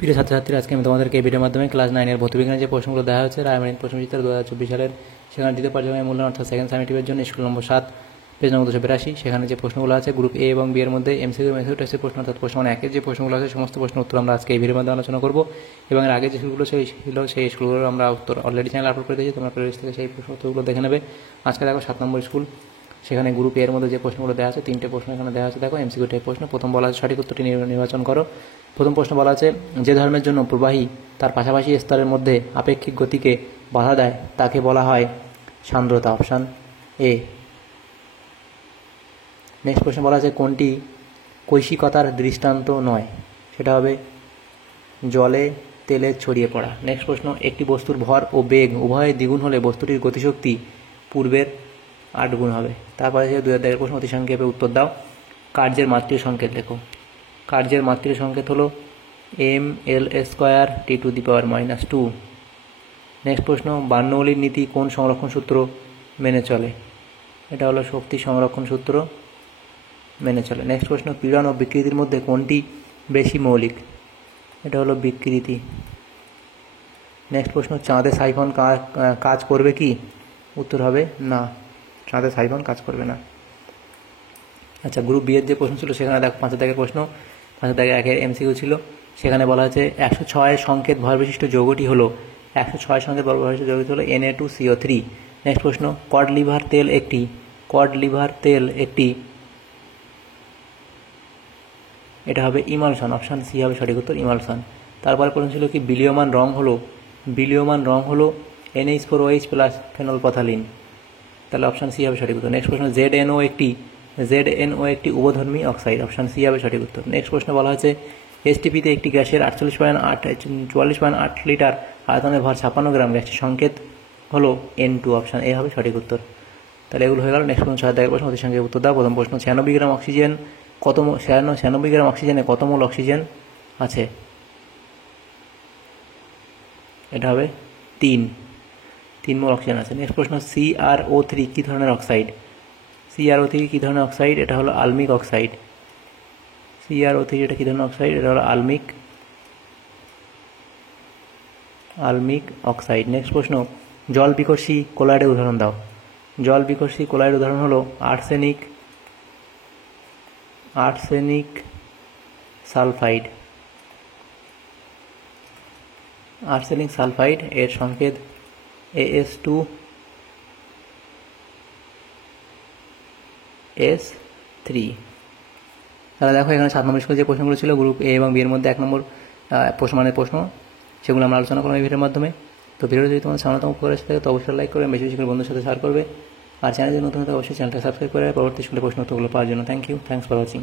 প্রিয় ছাত্রছাত্রীরা, আজকে আমি তোমাদেরকে এই ভিডিওর মাধ্যমে ক্লাস 9 এর ভৌতবিজ্ঞানের যে প্রশ্নগুলো দেওয়া হয়েছে রায়মার্টিন প্রশ্নবিচিত্র 2024 সালের, সেখানে দ্বিতীয় পর্যায়ের মূল্যায়ন অর্থাৎ সেকেন্ড সামেটিভের জন্য স্কুল নম্বর 7 পেজ নম্বর 282, সেখানে যে প্রশ্নগুলো আছে গ্রুপ এ এবং বি এর মধ্যে এমসিকিউ মেথড টেস্টের প্রশ্ন অর্থাৎ প্রশ্ন 1 এর যে প্রশ্নগুলো আছে সমস্ত প্রশ্নের উত্তর আমরা আজকে এই ভিডিওর মধ্যে আলোচনা করব। এবং এর আগে যে স্কুলগুলো সেই স্কুলগুলোর আমরা উত্তর অলরেডি চ্যানেল আপলোড করে দিয়েছি, তোমরা প্লেলিস্ট থেকে সেই প্রশ্ন উত্তরগুলো দেখে নেবে। আজকে দেখো 7 নম্বর স্কুল, সেখানে গ্রুপ এর মধ্যে যে প্রশ্নগুলো দেওয়া আছে 3টে প্রশ্ন এখানে দেওয়া আছে। দেখো এমসিকিউ টাইপ প্রশ্ন। প্রথম বলা আছে সঠিক উত্তরটি নির্বাচন করো। প্রথম প্রশ্ন বলা আছে, যে ধর্মের জন্য প্রবাহী তার পাশাপাশি স্তরের মধ্যে আপেক্ষিক গতিকে বাধা দেয় তাকে বলা হয় সান্দ্রতা। Option A. নেক্সট প্রশ্ন বলা আছে, কোনটি কৈশিকতার দৃষ্টান্ত নয়? সেটা হবে জলে তেলে ছড়িয়ে পড়া। নেক্সট প্রশ্ন, একটি বস্তুর ভর ও বেগ উভয় দ্বিগুণ হলে বস্তুটির গতিশক্তি পূর্বের 8 গুণ হবে। তারপরে 2000 প্রশ্ন, অতি সংক্ষেপে উত্তর দাও। কার্যের মাত্রীয় সংকেত লেখো। কার্যের মাত্রীয় সংকেত হলো ml² T⁻²। নেক্সট প্রশ্ন, বার্নৌলির নীতি কোন সংরক্ষণ সূত্র মেনে চলে? এটা হলো শক্তি সংরক্ষণ সূত্র মেনে চলে। নেক্সট প্রশ্ন, পীড়ন ও বিকৃতির মধ্যে কোনটি বেশি মৌলিক? এটা হলো বিকৃতি। নেক্সট প্রশ্ন, চাঁদে সাইফন কাজ করবে কি? উত্তর হবে না, চাঁদে সাইফন কাজ করবে না। আচ্ছা, গ্রুপ বি এর যে প্রশ্ন ছিল সেখানে দেখো 5 দাগের প্রশ্ন। 5 দাগের 1 এমসিকিউ ছিল। সেখানে বলা হয়েছে 106 সংকেত ভরবিশিষ্ট যৌগটি হলো 106 সংকেত ভরবিশিষ্ট যৌগটি হলো Na2CO3। নেক্সট প্রশ্ন, কড লিভার তেল একটি এটা হবে ইমালশন। অপশান সি হবে সঠিক উত্তর, ইমালশন। তারপরে প্রশ্ন ছিল কি, বিলীয়মান রং হলো NH4OH প্লাস ফেনলপথালিন। তাহলে অপশান সি হবে সঠিক উত্তর। নেক্সট প্রশ্ন, ZNO একটি উভধর্মী অক্সাইড। অপশান সি হবে সঠিক উত্তর। নেক্সট প্রশ্ন বলা হয়েছে, এসটিপিতে একটি গ্যাসের 44.8 লিটার আয়তনের ভর 56 গ্রাম, গ্যাসটির সংকেত হলো N2। অপশান এ হবে সঠিক উত্তর। তাহলে এগুলো হয়ে গেল। নেক্সট প্রশ্ন 6 দাগের প্রশ্ন, অতি সংক্ষেপে উত্তর দাও। প্রথম প্রশ্ন, 96 গ্রাম অক্সিজেনে কত মোল অক্সিজেন আছে? এটা হবে 3 মোল অক্সিজেন আছে। নেক্সট প্রশ্ন, CrO3 কি ধরনের অক্সাইড? CrO3 কি ধরনের অক্সাইড? এটা হলো আলমিক অক্সাইড। CrO3 এটা কি ধরনের অক্সাইড? এটা হলো আলমিক অক্সাইড। নেক্সট প্রশ্ন, জল বিকর্ষী ক্লোরাইডের উদাহরণ দাও। জল বিকর্ষী ক্লোরাইড উদাহরণ হলো আর্সেনিক সালফাইড। আর্সেনিক সালফাইড এর সংকেত As2S3। তাহলে দেখো এখানে 7 নম্বর স্কুল যে প্রশ্নগুলো ছিল গ্রুপ এ এবং বি এর মধ্যে 1 নম্বর প্রশ্ন সেগুলো আমরা আলোচনা করলাম এই ভিডিওর মাধ্যমে। তো ভিডিও যদি তোমাদের সামনে উপকার এসে থাকে তো অবশ্যই লাইক করবে, বেশি বেশি করে বন্ধুদের সাথে শেয়ার করবে। আর চ্যানেলে নতুন হলে অবশ্যই চ্যানেলটা সাবস্ক্রাইব করে পরবর্তী স্কুলের প্রশ্ন উত্তরগুলো পাওয়ার জন্য থ্যাংকস ফর ওয়াচিং।